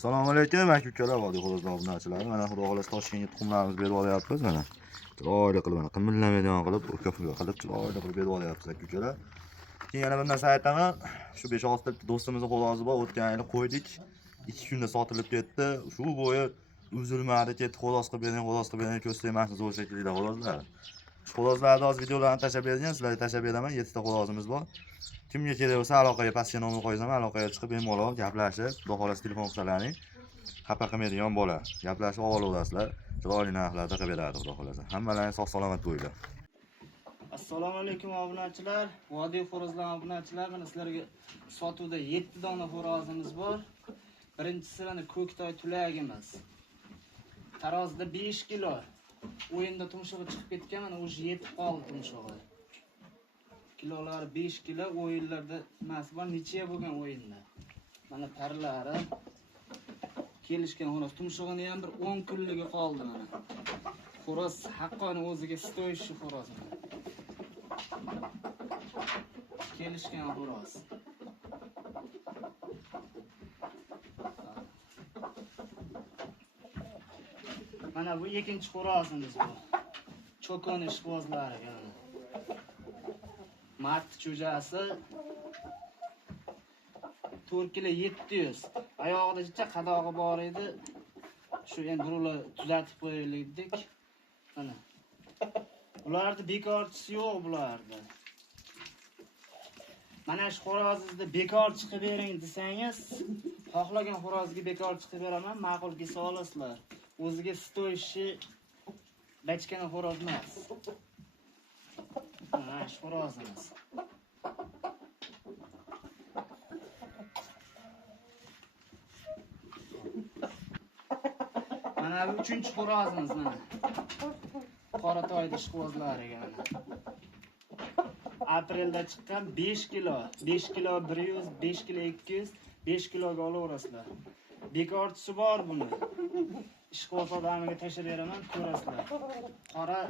Assalomu alaykum aka-ukalar, vodiy xo'jazor obunachilar. Mana xudo xolasa Toshkentga tuxumlarimizni berib olyapmiz mana. Chiroyli qilib mana qimirlamaydigan qilib, o'rka-pulga qilib chiroyli qilib berib olyapmiz aka-ukalar. Keyin yana bir narsa aytaman. Shu 5-6 ta do'stimizning xo'rozi bor, o'tgan yili qo'ydik. 2 kunda sotilib ketdi. Shu bo'yi uzilmadi, ketdi. Xo'roz qilib bering, ko'rsatmaysiz o'sha shekilda xo'rozlar. Xo'rozlarni hozir videolarni tashlab bergan, sizlarga tashlab beraman. 7 ta xo'rozimiz bor. Kimga kerak bo'lsa aloqaga pastga nomini qo'yaman, aloqaga chiqib bemalol gaplashib, xudo xolasa telefon qilsalaring, xafa qilmaydigan bola. Gaplashib olaverasizlar. Chiroyli narxlarda qilib beradi xudo xolasa. Hammalaring sog' salomat bo'linglar. Assalomu alaykum obunachilar, vodiy xo'rozlar obunachilar. Mana sizlarga sotuvda 7 dona xo'rozimiz bor. Birinchisi mana ko'ktoy tulagimiz. Tarozida 5 kilo. O'yinda tumshug'i chiqib ketgan, mana o'sha yetib qoldi tumshug'i. Kilolari 5 kilo, o'yinlarda nimasi bor, necha bo'lgan o'yinda. Mana parlari kelishgan xo'roz, tumshug'ini ham bir 10 kunligi qoldi mana. Xo'roz haqqoni o'ziga stoyishi xo'roz. Kelishgan xo'roz. Mana bu ikkinchi xo'rozimiz bu. Cho'konish xo'rozlari mana. Mart cho'jasi 4 kilo 700. Oyog'ida jicha qadog'i bor edi. Shu endi bular tuzatib qo'yaylik dedik. Mana. Ularda bekorchisi yo'q bularda. Mana shu xo'rozingizni bekorchi qilib bering desangiz, xohlagan xo'rozga bekorchi qilib beraman, ma'qul kelsa olasizlar. O'ziga stoyishi bachkana xo'roz emas. Mana shu xo'rozimiz. Mana bu 3-chi xo'rozimiz mana. Qoratoyda ishqibozlariga mana. Aprelda chiqqan 5 kilo, 5 kilo 100, 5 kilo 200, 5 kiloga olaverasizlar. Bekorchisi bor buni. Ishqo'z odamiga tashib beraman, ko'rasizlar. Qora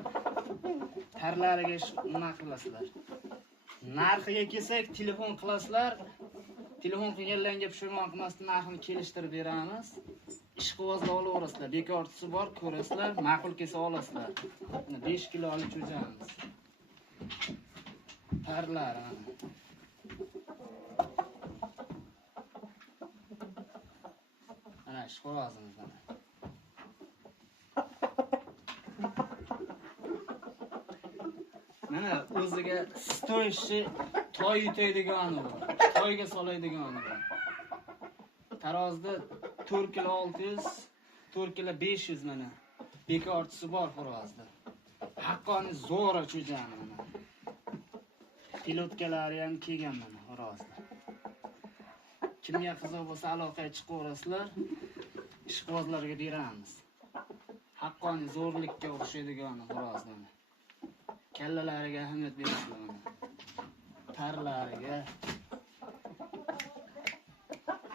tarlariga nima qilasizlar. Narxiga kelsak, telefon qilasizlar. Telefon qilganlarga pushaymon qilmasdan narxini kelishtirib beramiz. Ishqozlar olaverasizlar. Bekorchisi bor, ko'rasizlar, ma'qul kelsa olasizlar. 5 kilolik cho'jamiz. Tarlar. Ana shu xo'rozimiz mana. Mana o'ziga stoyishi toy yutaydigani bor. Toyga solaydigani bor. Tarozda 4 kilo 600, 4 kilo 500 mana. Bekorchisi bor xo'rozda. Haqqoni zo'ra cho'jani mana. Pilotkalari ham kelgan mana xo'rozda. Kimga qiziq bo'lsa aloqaga chiqaverasizlar. Ishqibozlarga beramiz. Haqqoni zo'rlikka o'xshaydigan xo'rozdan. Kallalariga ahamiyat berasizlar mana. Tarlariga.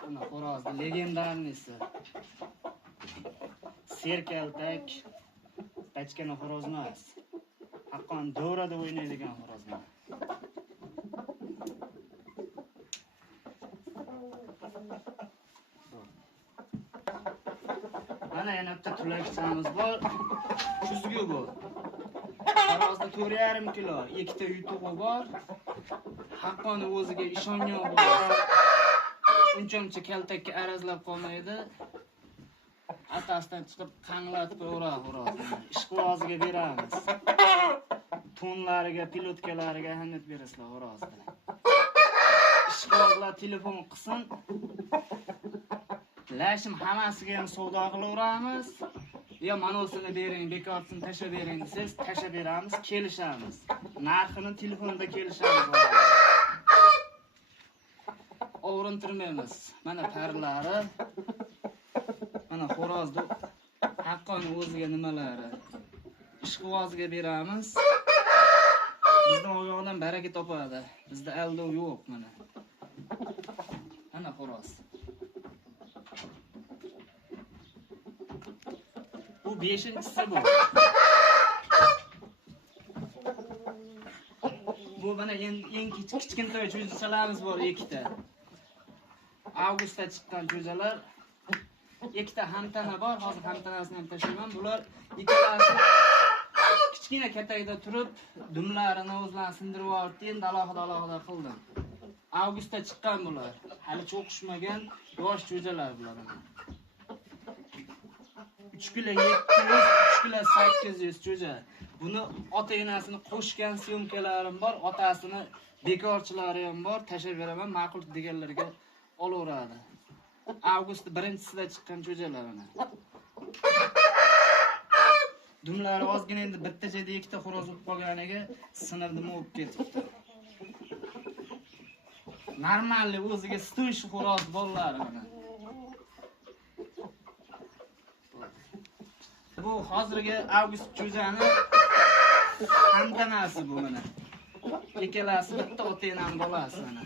Mana xo'rozda legendarnisi. Serkaltak bachkana xo'roz emas. Haqqon do'rada o'ynaydigan xo'roz mana. Mana yana bitta tulakchamiz bor. Kuzgi bu. Tarozda 4,5 kilo, 2 ta yutug'i bor. Haqqoni o'ziga ishongan bo'lsa, uncha kaltakka arazlab qolmaydi. Atasdan chiqib qanglatib qo'yaradi xo'rozni. Ishqibozga beramiz. Tonlariga, pilotkalariga ahamiyat berasizlar xo'rozda. Ishqibozlar telefon qilsin. Lashim hammasiga ham savdo qilaveramiz. Ya manosini bering, bekorchini tashab bering desangiz, tashab beramiz, kelishamiz. Narxini telefonda kelishamiz. O'rintirmaymiz. Mana tarlari. Mana xo'rozni haqqoni o'ziga nimalari. Ishqibozga beramiz. Bizning oyog'idan baraka topadi. Bizda aldov yo'q mana. Mana xo'roz. Bu 5-inchisi bu. Bu mana eng kichkintoy cho'jalarimiz bor 2 ta. Avgustda chiqqan cho'jalar ikkita hamtana bor. Hozir hamtanasini ham tashlayman. Bular ikkalasi kichkina katakda turib, dumlarini o'zlarini sindirib oldi, endi alohida qildim. Avgustda chiqqan bular. Hali cho'qishmagan yosh jo'jalar bular. 3 kilo 700, 3 kilo 800 jo'ja. Buni ota-onasini qo'shgan syomkalarim bor, otasini bekorchilari ham bor. Tashab beraman, ma'qul deganlarga olaveradi. Avgust 1-sida chiqqan jo'jalarni. Dumlari ozgina endi bitta joyda ikkita xo'roz bo'lib qolganiga sinib nima bo'lib ketibdi. Normalniy o'ziga stoyish xo'roz bolalari mana. Bu hozirgi Avgust jo'jani hamtanasi bu mana. Ikkalasi bitta ota-onaning bolasi mana.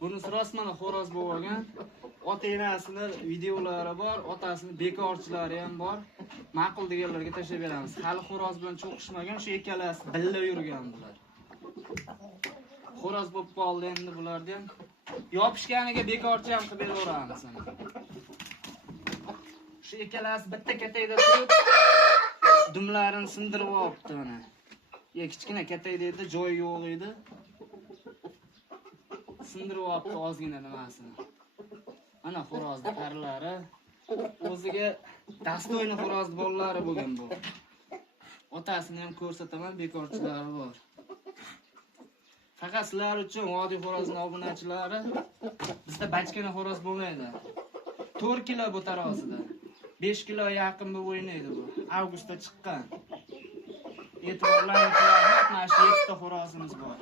Bunisi rostmana xo'roz bo'lgan. Ota-onasini videolari bor, otasini bekorchilari ham bor. Ma'qul deganlarga tashlab beramiz. Hali xo'roz bilan cho'qishmagan, shu ikkalasi billa yurgan bular. Xo'roz bo'lib qoldi endi bularni ham yopishganiga bekorchi ham qilib beraveramiz. Shu ikkalasi bitta katakda turib, dumlarini sindirib olibdi mana. Kichkina katakda edi, joyi yo'q edi. Sindirib olibdi ozgina nimasini. Mana xo'rozni qarilari. O'ziga dastoyni xo'roz bolalari bo'lgan bu. Otasini ham ko'rsataman, bekorchilari bor. Faqat sizlar uchun Vodiy xo'rozining obunachilari, bizda bachkana xo'roz bo'lmaydi. 4 kilo bu tarozida. 5 kilo yaqin bo'lib o'ynaydi bu. Avgustda chiqqan. E'tiborlaringizga rahmat, mana shu 7 ta xo'rozimiz bor.